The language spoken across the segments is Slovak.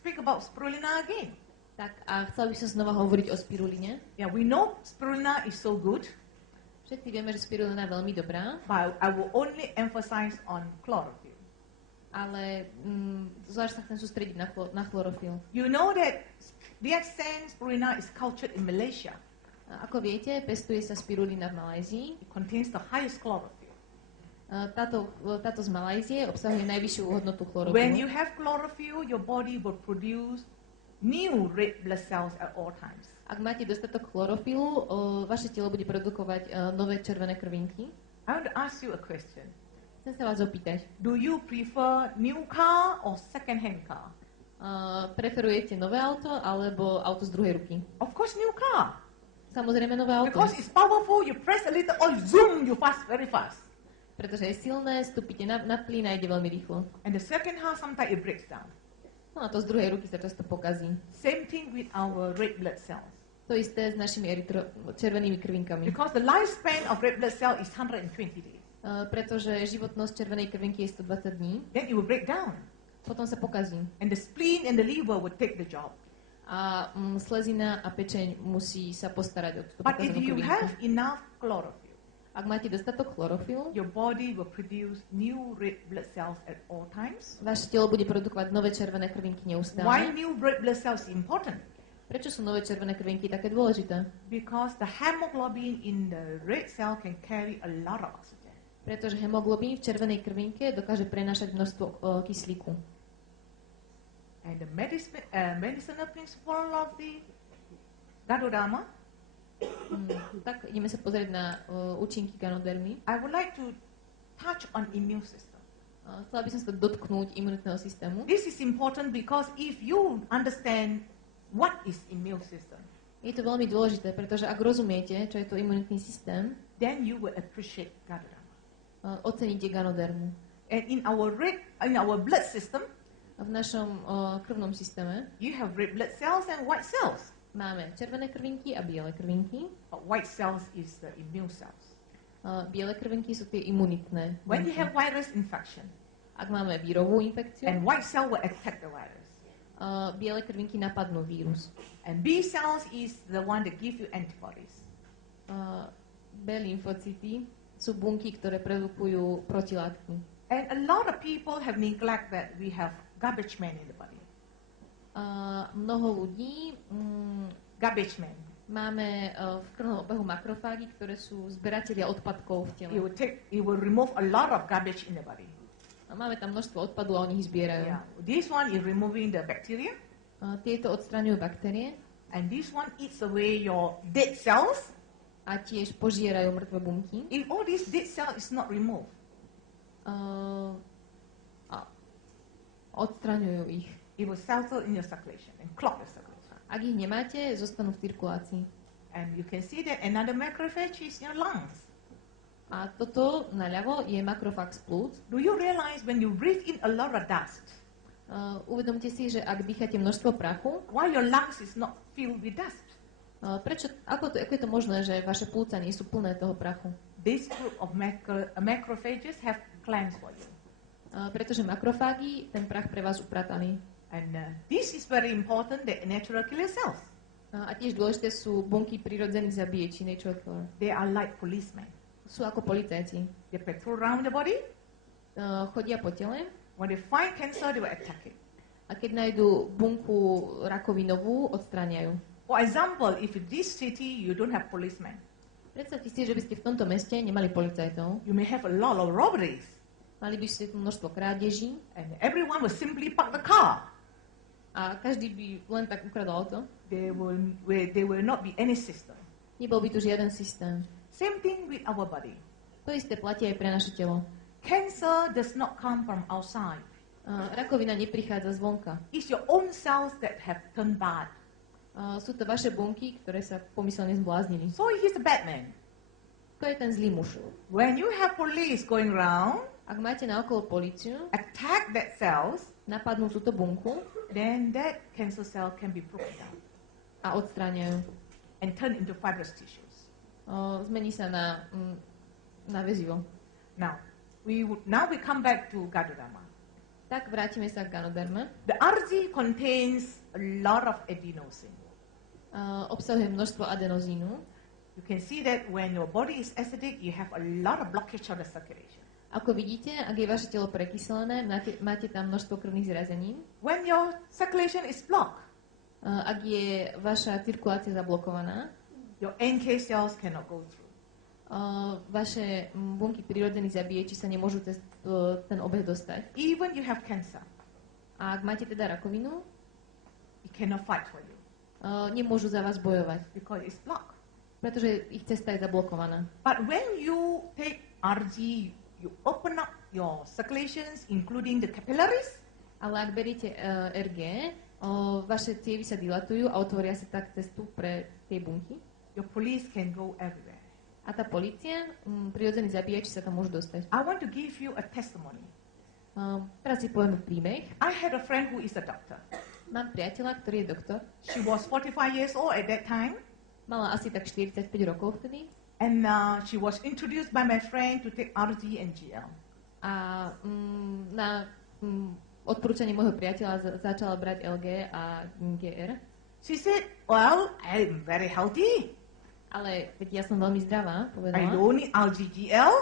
speak about spirulina again. Tak a chcel by som znova hovoriť o spiruline. Yeah, we know spirulina is so good, Všetci vieme, že spirulina je veľmi dobrá, but I will only emphasize on chlorophyll. ale zvlášť sa chcem sústrediť na chlorofil. You know that DXN spirulina is cultured in Malaysia. A ako viete, pestuje sa spirulina v Malajzii. It contains the highest chlorophyll. Táto z Malajzie obsahuje najvyššiu hodnotu When chlorofilu. you have chlorophyll, your body will produce new red blood cells at all times. Ak máte dostatok chlorofilu, vaše telo bude produkovať nové červené krvinky. I want to ask you a question. Chcem sa vás opýtať, Do you prefer new car or second-hand car? preferujete nové auto alebo auto z druhej ruky? Of course, new car. Samozrejme nové auto, Because it's powerful, you press a little oil, zoom, you fast very fast. pretože je silné, stúpite na plyn a ide veľmi rýchlo. And the second hand, sometimes it breaks down. No a to z druhej ruky sa často pokazí. Same thing with our red blood cells. To isté s našimi červenými krvinkami. Because the lifespan of red blood cell is 120 days. Pretože životnosť červenej krvinky je 120 dní, Then it will break down. potom sa pokazí. And the spleen and the liver will take the job. A slezina a pečeň musí sa postarať o túto But if pokazenú you krvinku. have enough chlorophyll, Ak máte dostatok chlorofilu, your body will produce new red blood cells at all times. vaše telo bude produkovať nové červené krvinky Why neustále. new red blood cells is important? Prečo sú nové červené krvinky také dôležité? Because the hemoglobin in the red cell can carry a lot of oxygen. Pretože hemoglobín v červenej krvinke dokáže prenášať množstvo kyslíku. And the medicinal principle of the Gadodama, Tak ideme sa pozrieť na účinky ganodermy. I would like to touch on immune system. Chcela by som sa dotknúť imunitného systému. This is important because if you understand what is immune system, Je to veľmi dôležité, pretože ak rozumiete, čo je to imunitný systém, then you will appreciate Gadodama. oceníte ganodermu. And in our blood system, V našom krvnom systéme you have red blood cells and white cells. máme červené krvinky a biele krvinky. But white cells is the immune cells. Biele krvinky sú tie imunitné. When you have virus infection, Ak máme vírovú infekciu, and white cell will attack the virus. biele krvinky napadnú vírus. And B cells is the one that give you antibodies. B lymfocyty sú bunky, ktoré produkujú protilátky. And a lot of people have neglected that we have garbage man in the body. Mnoho ľudí Garbage man. máme v krvnom obehu makrofágy, ktoré sú zberatelia odpadkov v tele. It will remove a lot of garbage in the body. A máme tam množstvo odpadu a oni ich zbierajú. Yeah. This one is removing the bacteria, Tieto odstraňujú baktérie and this one eats away your dead cells. a tiež požierajú mŕtve bunky. If all this dead cell is not removed, A odstraňujú ich. it will settle in your circulation and clog your circulation. Ak ich nemáte, zostanú v cirkulácii. And you can see that another macrophage is in your lungs. A toto naľavo je makrofax plúc. Do you realize when you breathe in a lot of dust, Uvedomte si, že ak dýchate množstvo prachu, why your lungs is not filled with dust? ako je to možné, že vaše plúca nie sú plné toho prachu? This group of macrophages have glands for you. Pretože makrofágy ten prach pre vás uprataný. And this is very important, the natural killer cells. A tiež dôležité sú bunky prirodzených zabíječí, natural killer. They are like policemen. Sú ako policajti. They patrol around the body. Chodia po tele When they find cancer, they will attack it. a keď nájdú bunku rakovinovú, odstráňajú. For example, if in this city you don't have policemen, Predstavte si, že by ste v tomto meste nemali policajtov. you may have a lot of robberies. Mali by ste tu množstvo krádeží And everyone will simply park the car. a každý by len tak ukradol auto. There will not be any system. Nebol by tu žiaden systém. Same thing with our body. To isté platí aj pre naše telo. Cancer does not come from outside. Rakovina neprichádza zvonka. It's your own cells that have turned bad. Sú to vaše bunky, ktoré sa pomyselne zbláznili. So he's a bad man. To je ten zlý muž. When you have police going around, Ak máte naokolo políciu, attack that cells, napadnú túto bunku then that cancer cell can be broken down a odstráňajú. and turn into fibrous tissues. Zmení sa na väzivo. Now we come back to Gadodama. Tak vrátime sa k Ganoderme. The RG contains a lot of adenosine. Obsahuje množstvo adenozínu. You can see that when your body is acidic, you have a lot of blockage of the circulation. Ako vidíte, ak je vaše telo prekyselené, máte tam množstvo krvných zrazenín. When your circulation is blocked, Ak je vaša cirkulácia zablokovaná, your NK cells cannot go through. Vaše bunky prírodzených zabíjači sa nemôžu cez ten obeh dostať. Even you have cancer, A ak máte teda rakovinu, it cannot fight for you nemôžu za vás bojovať, because it's blocked. pretože ich cesta je zablokovaná. But when you take RG, you open up your circulations, including the capillaries, Ale ak beriete RG, vaše cievy sa dilatujú a otvoria sa tak cestu pre tie bunky. your police can go everywhere. A tá polícia, prírodzení zabíjači sa tam môžu dostať. I want to give you a testimony. Teraz si povieme príbeh. I had a friend who is a doctor. Mám priateľa, ktorý je doktor. She was 45 years old at that time, Mala asi tak 45 rokov vtedy. and she was introduced by my friend to take RG and GL. A na odporúčanie môjho priateľa začala brať LG a GR. She said, well, I'm very healthy. Ale veď ja som veľmi zdravá, I povedala. don't need RG-GL.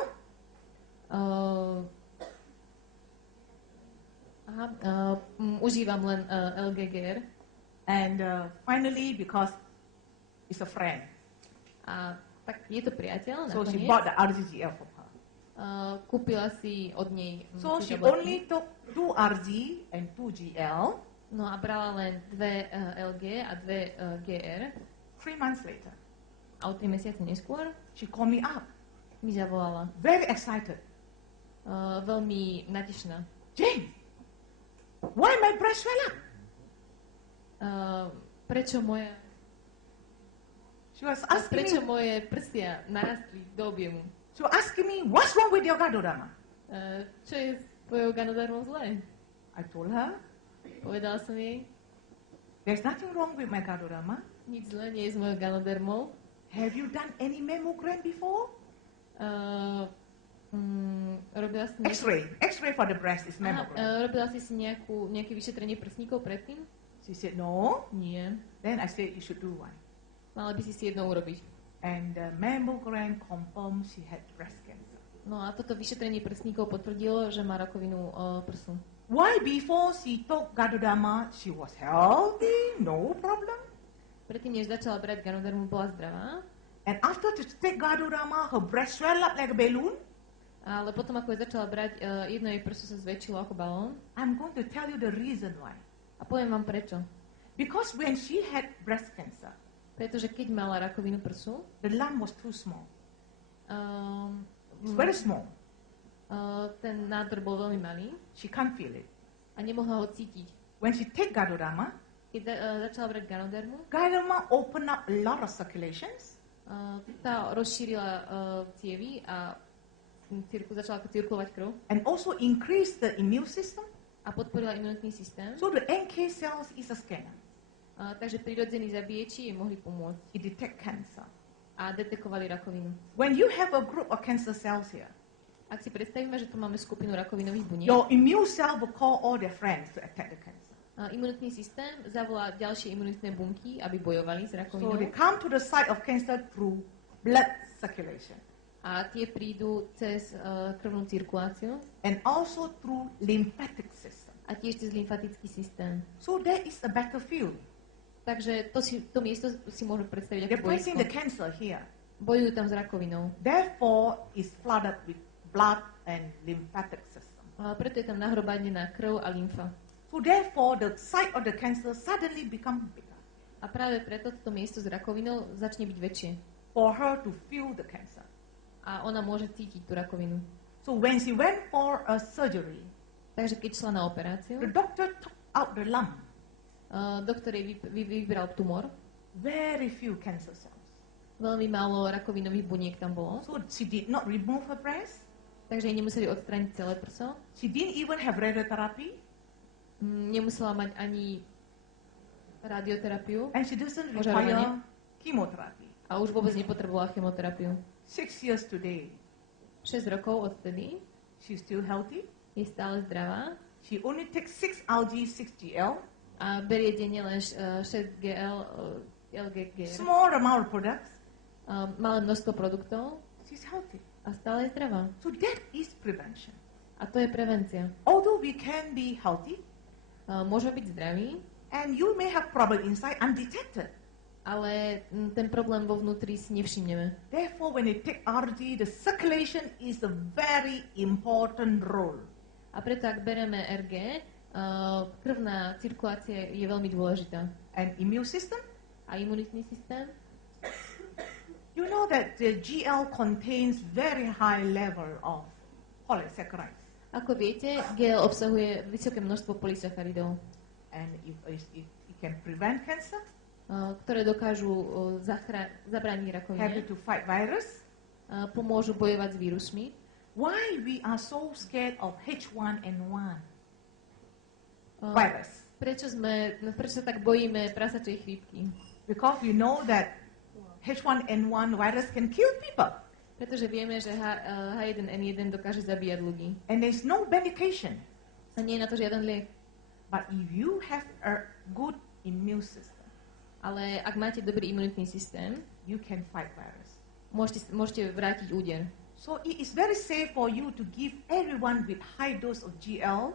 Užívam len LGGR. And finally, because it's a friend, A tak je to priateľ, so she nakoniec. bought the RG-GL for her. Kúpila si od nej So tie she tabletky. only took 2 RG and 2 GL. No a brala len 2 LG a 2 GR. 3 months later, A o 3 mesiace neskôr she called me up, mi zavolala. very excited. Veľmi natešná. Jane, why my breast swell up? Prečo moje, She was asking prečo me, moje prsia narastli do objemu? she was asking me, what's wrong with your Gadorama? Čo je s tvojou ganodermou zlé? I told her, Povedala som jej, there's nothing wrong with my Gadorama. nič zlé nie je s mojou ganodermou. Have you done any mammogram before? Robila si X-ray for the breast is mammogram. robila si nejaké vyšetrenie prsníkov predtým? She said, no. Nie. Then I said, you should do one. Mala by si jedno urobiť. And the mammogram confirmed she had breast cancer. No a toto vyšetrenie prsníkov potvrdilo, že má rakovinu prsu. Why before she took Gadodama, she was healthy, no problem. Predtým, než začala brať ganodermu, bola zdravá, And after to take Gadodama, her breast swelled up like a balloon. ale potom, ako je začala brať, jedno jej prso sa zväčšilo ako balón. I'm going to tell you the reason why. A poviem vám prečo. Because when she had breast cancer, Pretože keď mala rakovinu prsu, the lump was too small. It's um, very small. ten nádor bol veľmi malý She can't feel it. a nemohla ho cítiť. When she take Gadodama, Keď začala brať ganodermu, Gadodama opened up a lot of circulations. tá rozšírila cievy a začala cirkulovať krv And also increased the immune system. a podporila imunitný systém. So the NK cells is a scanner. Takže prirodzení zabíječi jej mohli pomôcť It detect cancer. a detekovali rakovinu. When you have a group of cancer cells here, Ak si predstavíme, že tu máme skupinu rakovinových buniek, your immune cell will call all their friends to attack the cancer. imunitný systém zavolá ďalšie imunitné bunky, aby bojovali s So rakovinou they come to the site of cancer through blood circulation a tie prídu cez krvnú cirkuláciu and also through lymphatic system. a tiež cez lymfatický systém. So there is a battlefield. Takže to miesto si môžeme predstaviť They're ako facing boisko. the cancer here. Bojujú tam s rakovinou. Therefore, is flooded with blood and lymphatic system. Preto je tam nahromadená krv a lymfa. So therefore, the site of the cancer suddenly become bigger A práve preto toto miesto s rakovinou začne byť väčšie. for her to feel the cancer. A ona môže cítiť tú rakovinu. So when she went for a surgery, Takže keď šla na operáciu, the doctor took out the lump, doktor jej vybral tumor. very few cancer cells. Veľmi málo rakovinových buniek tam bolo. So she did not remove her breast. Takže jej nemuseli odstrániť celé prso. She didn't even have radiotherapy, Nemusela mať ani radioterapiu and she doesn't Požarovanie. require chemotherapy. a už vôbec nepotrebovala chemoterapiu. 6 years today, 6 rokov odtedy she's still healthy. je stále zdravá. She only takes 6 algae, 6 GL, a berie denne len 6 GL, LGG, small amount of products. malé množstvo produktov She's healthy. a stále je zdravá. So that is prevention. A to je prevencia. Although we can be healthy, Môžeme byť zdraví, and you may have problem inside undetected. ale ten problém vo vnútri si nevšimneme. Therefore, when you take RG, the circulation is a very important role. A preto, ak bereme RG, krvná cirkulácia je veľmi dôležitá. And immune system, A imunitný systém? you know that the GL contains very high level of polysaccharides. Ako viete, GL obsahuje vysoké množstvo polysacharidov, And if it can prevent cancer, ktoré dokážu zabrániť help rakovine, you to fight virus. pomôžu bojovať s vírusmi. Why we are so scared of H1N1 Uh, virus? Prečo sa tak bojíme prasačej chrípky? Because we know that H1N1 virus can kill people. Pretože vieme, že H1N1 dokáže zabíjať ľudí. And there's no medication. A nie je na to žiaden liek. But if you have a good immune system, Ale ak máte dobrý imunitný systém, you can fight virus. môžete vrátiť úder. So it is very safe for you to give everyone with high dose of GL.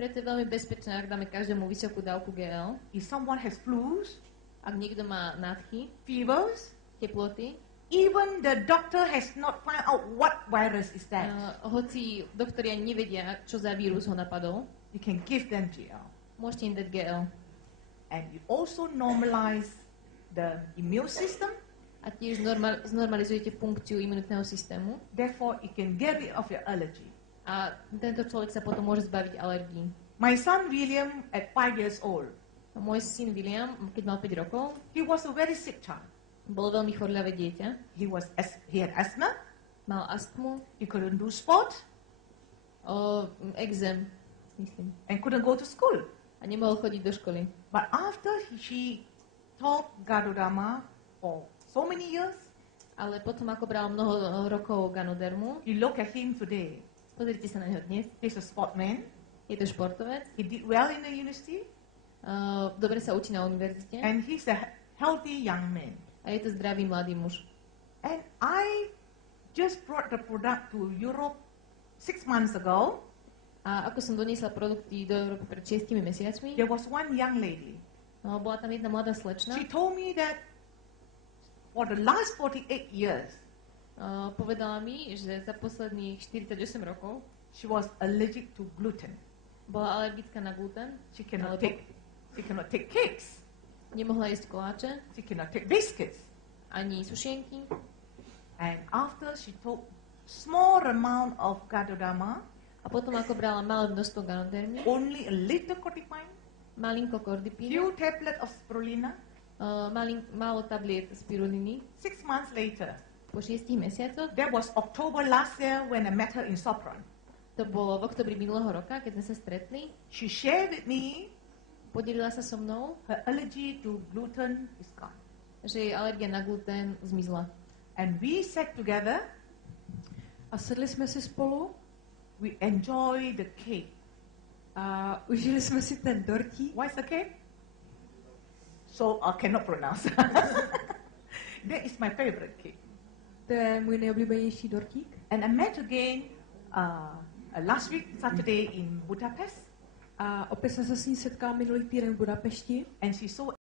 Preto je veľmi bezpečné, ak dáme každému vysokú dávku GL. If someone has flus, Ak niekto má nádchy, fevers, teploty, even the doctor has not found out what virus is that, hoci doktori ani nevedia, čo za vírus ho napadol, you can give them GL. môžete im dať GL. And you also normalize the immune system. A tiež znormalizujete funkciu imunitného systému. Therefore, it can get rid of your allergy. A tento človek sa potom môže zbaviť alergií. My son William, at 5 years old, A môj syn William, keď mal 5 rokov, he was a very sick child. bol veľmi chorľavé dieťa. He had asthma. Mal astmu, He couldn't do sport exém, myslím. and couldn't go to school. A nemohol chodiť do školy. But after she taught Gadodama for so many years, Ale potom, ako bral mnoho rokov Ganodermu, you look at him today. pozrite sa na neho dnes, He's a sportman. je to športovec, He did well in the university, dobre sa učí na univerzite and he's a healthy young man. a je to zdravý mladý muž. And I just brought the product to Europe 6 months ago. A ako som doniesla produkty do Európy pred 6 mesiacmi, There was one young lady. bola tam jedna mladá slečna, She told me that for the last 48 years, povedala mi, že za posledných 48 rokov she was allergic to gluten. bola alergická na gluten, She cannot Alebo- take cakes. nemohla jesť koláče, She cannot take biscuits. ani sušenky. And after she took small amount of Gadodama, A potom, ako brala malé množstvo Ganodermy, only a little cordypine, malinko kordipínu, few tablets of spirulina, málo tabliet spiruliny, 6 months later, po 6 mesiacoch, that was October last year when I met her in Sopron. to bolo v oktobri minulého roka, keď sme sa stretli, She shared with me podelila sa so mnou, her allergy to gluten is gone. že jej alergia na gluten zmizla. And we sat together, A sedli jsme si spolu we enjoy the cake. a užili jsme si ten dortík. What's the cake? So I cannot pronounce. That is my favorite cake. To je můj nejoblíbenější dortík. And I met again last week, Saturday in Budapest. A opět jsem se s ní setkala minulý týden v Budapešti. And she's so